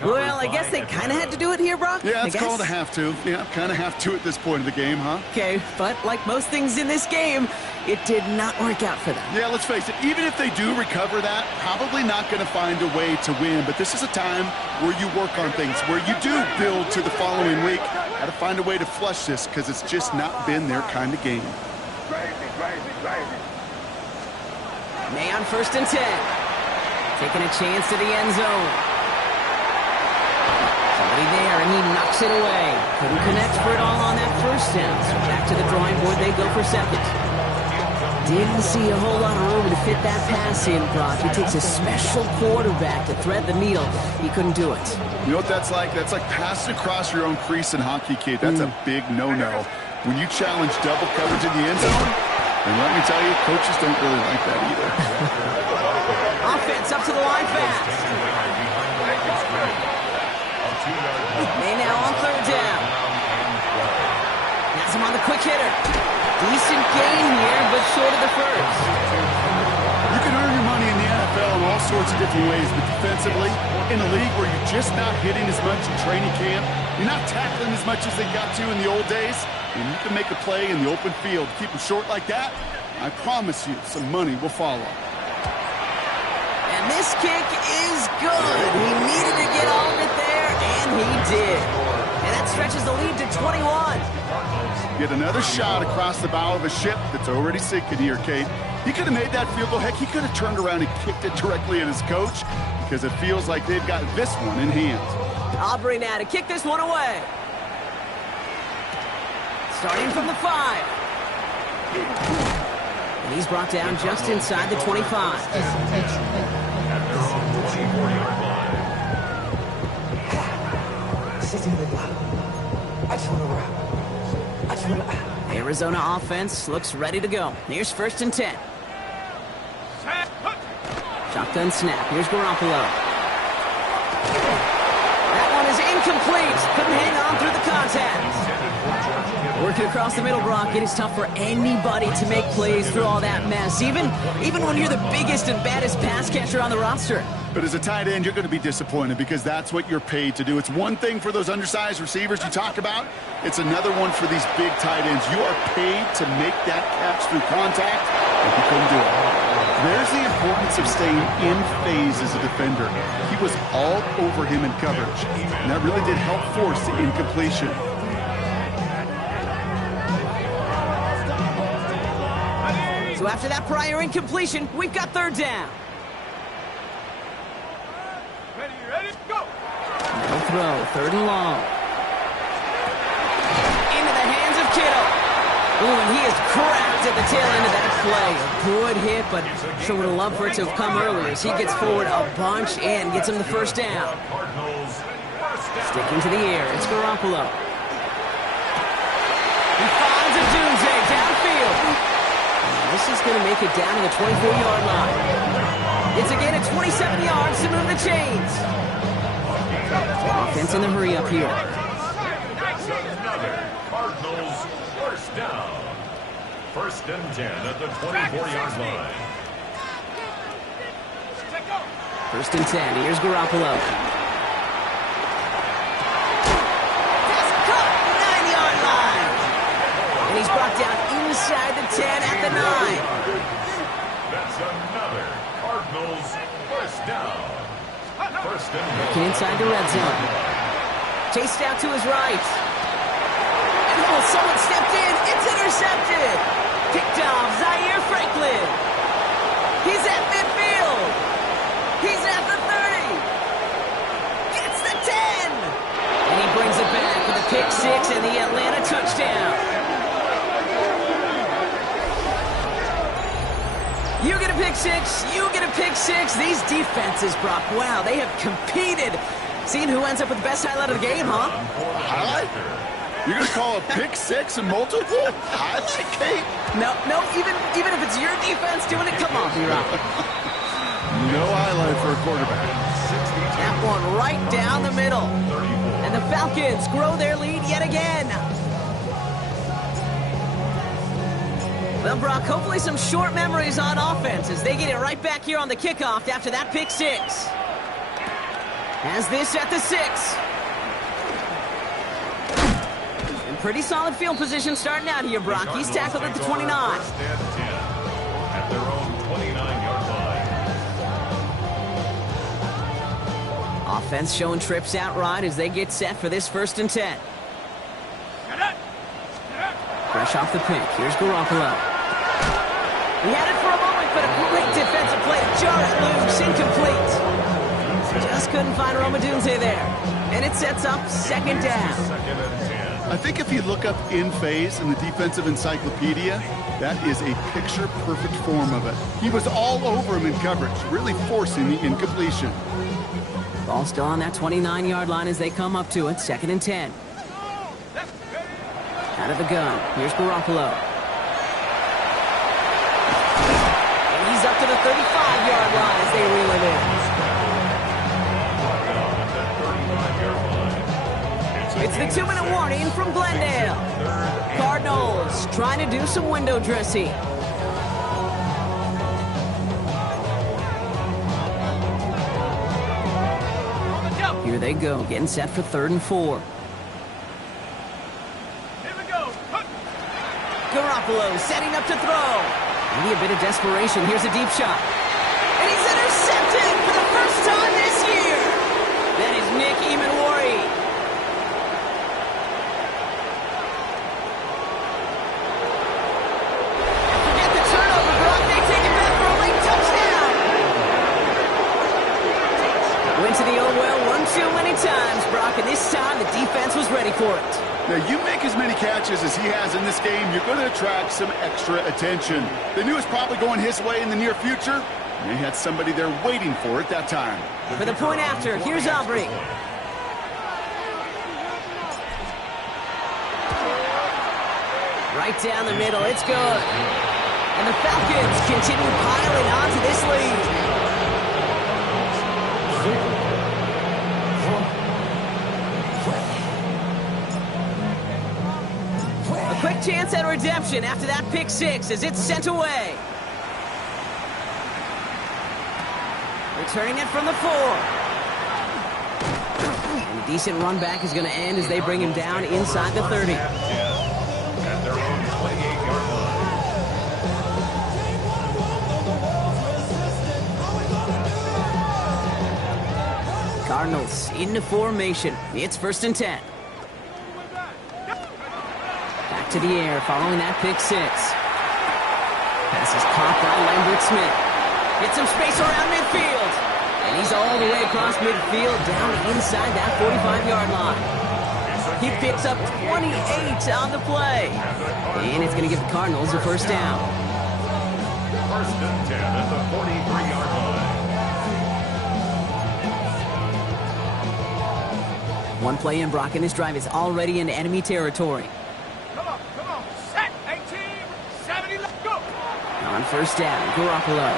Well, I guess they kind of had to do it here, Brock. Yeah, it's called a have to. Yeah, kind of have to at this point of the game, huh? Okay, but like most things in this game, it did not work out for them. Yeah, let's face it, even if they do recover that, probably not going to find a way to win. But this is a time where you work on things, where you do build to the following week. Got to find a way to flush this because it's just not been their kind of game. May on 1st and 10. Taking a chance to the end zone. Somebody there, and he knocks it away. Couldn't connect for it all on that 1st down. So back to the drawing board, they go for 2nd. Didn't see a whole lot of room to fit that pass in, Brock. It takes a special quarterback to thread the needle. He couldn't do it. You know what that's like? That's like passing across your own crease in hockey, kid. That's a big no-no. When you challenge double coverage in the end zone, and let me tell you, coaches don't really like that either. Offense up to the line fast. May now on 3rd down. Has him on the quick hitter. Decent gain here, but short of the 1st. You can earn your money in the NFL in all sorts of different ways, but defensively, in a league where you're just not hitting as much in training camp, you're not tackling as much as they got to in the old days, and you can make a play in the open field. Keep them short like that, I promise you, some money will follow. And this kick is good. He needed to get all of it there, and he did. And that stretches the lead to 21. Get another shot across the bow of a ship that's already sinking here, Kate. He could have made that field goal. Heck, he could have turned around and kicked it directly at his coach because it feels like they've got this one in hand. Aubrey now to kick this one away. Starting from the 5. And he's brought down just inside the 25. Arizona offense looks ready to go. Here's 1st and 10. Shotgun snap. Here's Garoppolo. That one is incomplete. Couldn't hang on through the contact. Working across the middle, Brock, it is tough for anybody to make plays through all that mess, even when you're the biggest and baddest pass catcher on the roster. But as a tight end, you're going to be disappointed because that's what you're paid to do. It's one thing for those undersized receivers you talk about. It's another one for these big tight ends. You are paid to make that catch through contact, and you couldn't do it. There's the importance of staying in phase as a defender. He was all over him in coverage, and that really did help force the incompletion. So after that prior incompletion, we've got 3rd down. Ready, go! No throw, 3rd and long. Into the hands of Kittle. Ooh, and he is cracked at the tail end of that play. A good hit, but sure would have loved for it to have come earlier as he gets forward a bunch and gets him the 1st down. Sticking to the air, it's Garoppolo. He finds a Doomsday downfield. This is going to make it down to the 24-yard line. It's a gain of 27 yards to move the chains. Offense in the hurry up here. Cardinals first down. First and 10 at the 24-yard line. First and 10. Here's Garoppolo. That's caught. 9-yard line. And he's brought down inside the 10 at the 9. That's another Cardinals first down. First and 10. Looking inside the red zone. Chased out to his right. And oh, someone stepped in. It's intercepted. Picked off Zaire Franklin. He's at midfield. He's at the 30. Gets the 10. And he brings it back with a pick six and the Atlanta touchdown. You get a pick six. You get a pick six. These defenses, Brock, wow, they have competed. Seeing who ends up with the best highlight of the game, huh? Highlight? You're going to call a pick six and multiple? Highlight, Kate? No, even if it's your defense doing it, come on, B-Rock. No highlight for a quarterback. That one right down the middle. And the Falcons grow their lead yet again. Well, Brock, hopefully some short memories on offense as they get it right back here on the kickoff after that pick six. Has this at the 6. And pretty solid field position starting out here, Brock. He's tackled at the 29. First and 10 at their own 29-yard line. Offense showing trips out right as they get set for this first and 10. Fresh off the pick, here's Garoppolo. He had it for a moment, but a great defensive play to jar it loose, incomplete. Just couldn't find Roma Dunze there. And it sets up second down. Second and 10. I think if you look up in phase in the defensive encyclopedia, that is a picture-perfect form of it. He was all over him in coverage, really forcing the incompletion. Ball still on that 29-yard line as they come up to it. Second and 10. Out of the gun. Here's Garoppolo. And he's up to the 35-yard line as they reel it in. It's the 2-minute warning from Glendale. Cardinals trying to do some window dressing. Here they go, getting set for 3rd and 4. Garoppolo setting up to throw. Maybe a bit of desperation. Here's a deep shot. And he's intercepted for the first time this year. That is Nick Emanwari. And forget the turnover, Brock. They take it back for a late touchdown. Went to the old well one too many times, Brock, and this time the defense was ready for it. Now, you make as many catches as he has in this game, you're going to attract some extra attention. They knew it was probably going his way in the near future. And they had somebody there waiting for it that time. For the point after, here's Aubrey. Right down the middle, it's good. And the Falcons continue piling onto this lead. Quick chance at redemption after that pick six as it's sent away. Returning it from the 4. And a decent run back is going to end as they bring him down inside the 30. At their own 28-yard line. Cardinals into formation. It's 1st and 10. Back to the air following that pick six. Pass is caught by Lambert Smith. Gets some space around midfield. And he's all the way across midfield down inside that 45-yard line. He picks up 28 on the play. And it's going to give the Cardinals a first down. First and 10 at the 43-yard line. One play in, Brock, and this drive is already into enemy territory. Come on. Set. 18, 70, let's go. On first down, Garoppolo.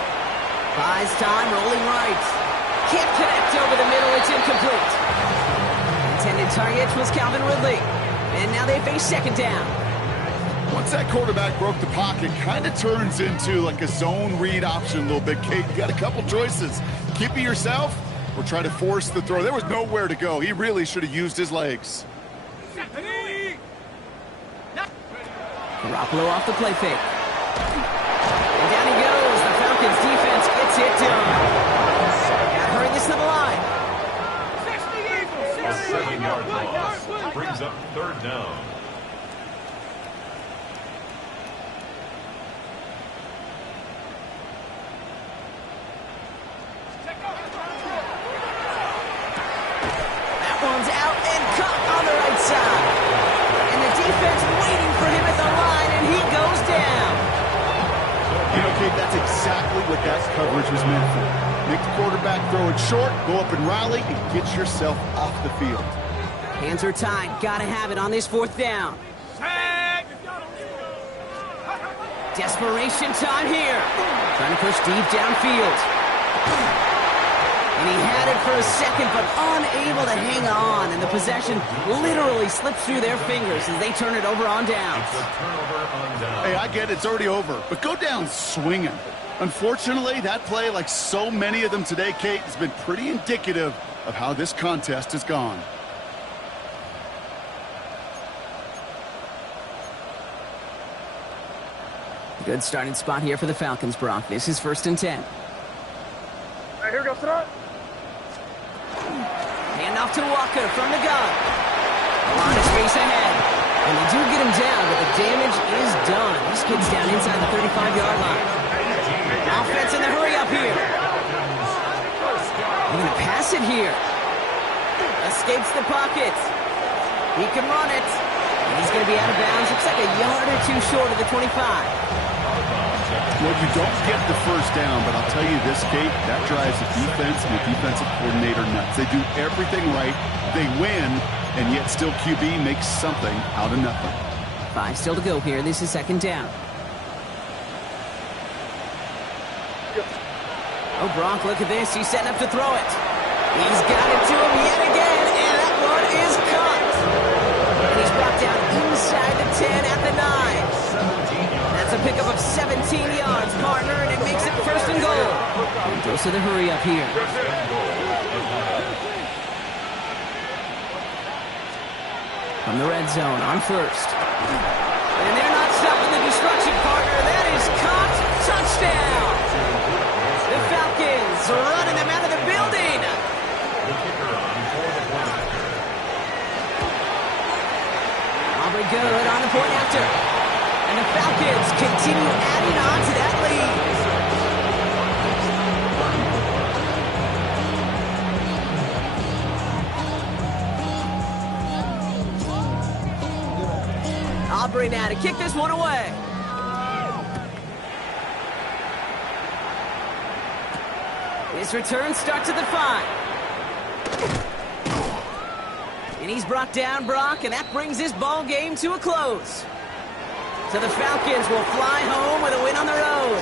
Buys time, rolling right. Can't connect over the middle, it's incomplete. Intended target was Calvin Ridley. And now they face second down. Once once that quarterback broke the pocket, kind of turns into like a zone read option a little bit. Kate, you got a couple choices. Keep it yourself or try to force the throw. There was nowhere to go. He really should have used his legs. Garoppolo off the play fake. And down he goes. The Falcons defense gets it done. Got to hurry this to the line. A 7-yard loss brings up third down. That one's out and caught on the right side. And the defense waiting for him at the line, and he goes down. You know, Kate, that's exactly what that coverage was meant for. Make the quarterback throw it short, go up and rally, and get yourself off the field. Hands are tied. Gotta have it on this fourth down. Desperation time here. Trying to push deep downfield. And he had it for a second, but unable to hang on. And the possession literally slips through their fingers as they turn it over on downs. It's a turnover on down. Hey, I get it, it's already over, but go down swinging. Unfortunately, that play, like so many of them today, Kate, has been pretty indicative of how this contest has gone. Good starting spot here for the Falcons, Brock. This is 1st and 10. All right, here we go, throw it. Hand off to Walker from the gun. On his face ahead. And they do get him down, but the damage is done. This kid's down inside the 35-yard line. Offense in the hurry up here. They're going to pass it here. Escapes the pocket. He can run it. And he's going to be out of bounds. Looks like a yard or two short of the 25. Well, you don't get the first down, but I'll tell you this, Kate, that drives the defense and the defensive coordinator nuts. They do everything right, they win, and yet still QB makes something out of nothing. 5 still to go here. This is 2nd down. Oh, Brock, look at this. He's setting up to throw it. He's got it to him yet again, and that one is caught. And he's brought down inside the 10 at the 9. That's a pickup of 17 yards, partner, and it makes it 1st and goal. And goes to the hurry up here. From the red zone on 1st. And they're not stopping the destruction, partner. That is caught. Touchdown. The Falcons running them out of the building. Aubrey good on the point after. And the Falcons continue adding on to that lead. Aubrey now to kick this one away. His return starts at the 5. And he's brought down, Brock, and that brings this ball game to a close. So the Falcons will fly home with a win on the road.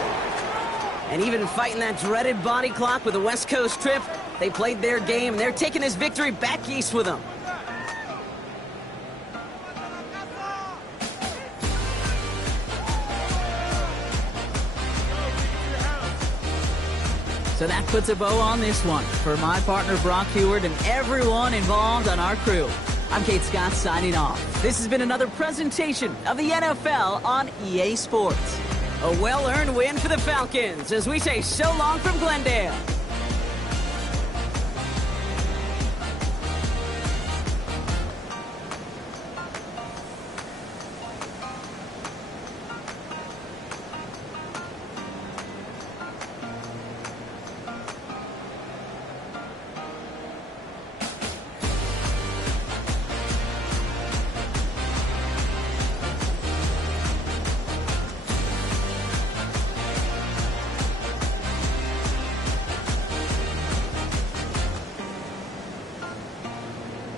And even fighting that dreaded body clock with a West Coast trip, they played their game, and they're taking this victory back east with them. So that puts a bow on this one. For my partner, Brock Huard, and everyone involved on our crew, I'm Kate Scott signing off. This has been another presentation of the NFL on EA Sports. A well-earned win for the Falcons as we say so long from Glendale.